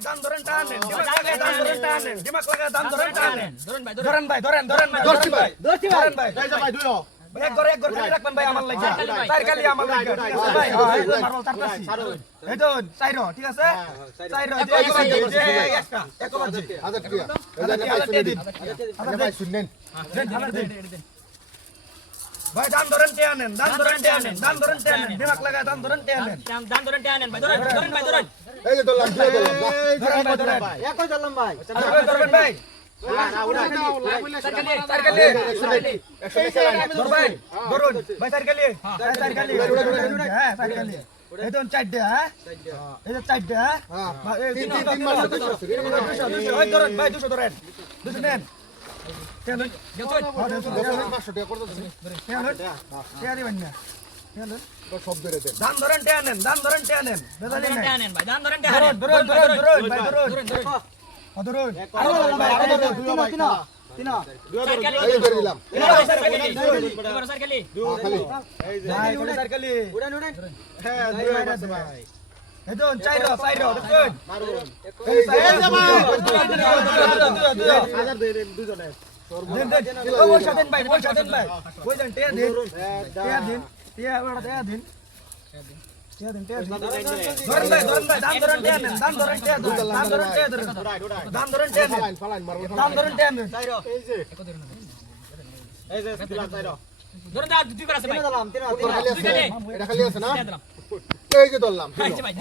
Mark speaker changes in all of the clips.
Speaker 1: দান। ধরেন টানেন দান। ধরেন টানেন দিমাগ লাগায় দান। ধরেন টানেন
Speaker 2: ধরেন। ভাই
Speaker 1: ধরেন ধরেন ভাই ধরেন
Speaker 3: ভাই।
Speaker 1: ভাই ধরেন ভাই।
Speaker 3: যাই ভাই দুইও
Speaker 1: এক ঘরে এক ঘরে রাখবেন ভাই আমার লাগে
Speaker 2: চার খালি ভাই।
Speaker 1: চার খালি আমার লাগে ভাই হ্যাঁ এই তো এই তো চাইরো ঠিক আছে? চাইরো এই যে একবার দিয়ে,
Speaker 3: ভাই
Speaker 1: দেন। ভাই ধরেন টেয়া নেন দান ধরেন টেয়া নেন দান ধরেন টেয়া নেন দিমাগ লাগায় দান ধরেন টেয়া নেন
Speaker 2: দান ধরেন টানেন ভাই ধরেন ধরেন ভাই ধরেন
Speaker 3: এই যে ধরলাম দুইও ধরলাম যা।
Speaker 1: ধরেন ভাই ধরেন
Speaker 4: একই ধরলাম ভাই
Speaker 1: ভাই ভাই হ্যাঁ এই তো হ্যাঁ হ্যাঁ
Speaker 3: হ্যাঁ।
Speaker 1: এই ধরেন ভাই দুশো ধরেন দুশো নেন
Speaker 3: সব ধরে দেন
Speaker 1: দান ধরেন টেয়া নেন দান ধরেন টেয়া নেন বেজালি নাই
Speaker 2: ভাই দান ধরেন
Speaker 1: ধরুন
Speaker 2: টানেন
Speaker 1: ধরুন ধরুন ধরুন ভাই ধরুন
Speaker 2: ধরুন ধরুন
Speaker 4: আরও ভাই আরও তিন তিন
Speaker 1: চাইরো চাইরো ধরেন
Speaker 2: দুই করে আছে ভাই
Speaker 4: তিন
Speaker 3: তোর এটা খালি আছে না এই যে ধরলাম
Speaker 2: আচ্ছা ভাই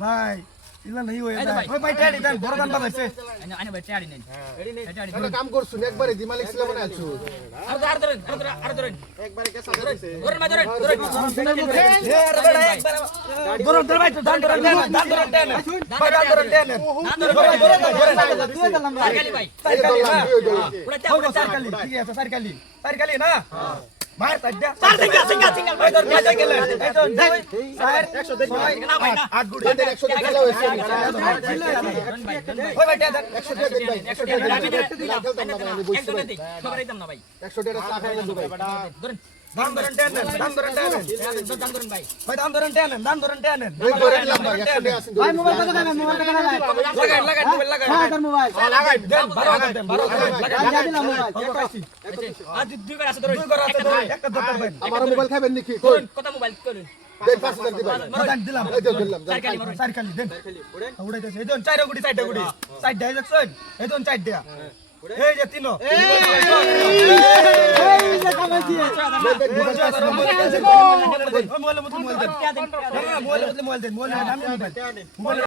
Speaker 2: ভাই
Speaker 1: ইলা নাই হয়ে
Speaker 2: এই যে
Speaker 1: যায়
Speaker 2: ভাই।
Speaker 1: ভাই টিয়া দেন বড় দান বানাইছে
Speaker 2: আইনা আইনা ভাই টাড়ি নেন টাড়ি
Speaker 3: একটা কাম করছুন একবারে দি মালিক ছিল মানে আলছু
Speaker 2: আর আর ধরুন আর ধরুন আর ধরুন ধরুন ভাই ধরুন ধরুন
Speaker 1: এ আরে বেটা একবার ধরুন ধরুন ভাই দান ধরেন টিয়া দান ধরেন টিয়া ভাই দান ধরেন টিয়া
Speaker 2: দান ধরেন
Speaker 1: ধরেন ধরেন
Speaker 4: দুই ধরলাম ভাই
Speaker 2: সাইকেল ভাই
Speaker 3: এই যে ধরলাম দুইও ধরলাম
Speaker 2: পুরো চা
Speaker 1: হোক
Speaker 2: পুরো চা
Speaker 1: সারকালি ঠিক আছে সারকালি সারকালি না মার সাইডা
Speaker 2: চার সিঙ্গেল সিঙ্গেল সিঙ্গেল ভাই
Speaker 1: ভাই ধর সাইকেল এই তো দুই চার 100 ছয়
Speaker 2: না ভাই না
Speaker 1: আট গুড়ি
Speaker 3: দেন দেন 100 টাকা
Speaker 2: ভাই ধরুন ভাই
Speaker 1: ওই ভাই টিয়া দেন
Speaker 3: 100 টাকা দেন ভাই 100 টাকা দেন ভাই আমি বুঝছি
Speaker 2: একজন
Speaker 3: ভাই
Speaker 2: দিই খবর দিতাম না ভাই
Speaker 3: 100 টাকা চা খাই দেন ভাই
Speaker 2: ধরুন
Speaker 1: দান ধরেন টিয়া নেন দান ধরেন টিয়া নেন
Speaker 2: দান ধরুন ভাই।
Speaker 1: ভাই দান ধরেন টিয়া নেন দান ধরেন টিয়া নেন
Speaker 3: এই ধরে দিলাম 100 টাকা
Speaker 4: ভাই মোবাইল কত টাকা মোবাইল কত টাকা
Speaker 1: লাগাই। লাগাই মোবাইল লাগাই
Speaker 4: হ্যাঁ তোর মোবাইল।
Speaker 1: দেন বারো হাজার দেন বারো হাজার লাগাই।
Speaker 4: আমি দিলাম মোবাইল
Speaker 2: আর দুই করে আছে ধরুন
Speaker 1: দুই করে আছে ধরুন একটা দরকার ভাই।
Speaker 3: আমার মোবাইল খাবেন নাকি কই?
Speaker 2: কত মোবাইল করুন
Speaker 3: দেন 5000 দিবেন।
Speaker 1: দেন দিলাম।
Speaker 3: দিলাম
Speaker 2: চার খালি মারুন
Speaker 1: চারখালি উড়াইতেছে এই দন চারটা গুড়ি। চারটা গুড়ি চারটা এই দেখছেন এই দন চারটা। এই যে তিনো। Mobile mobile mobile mobile mobile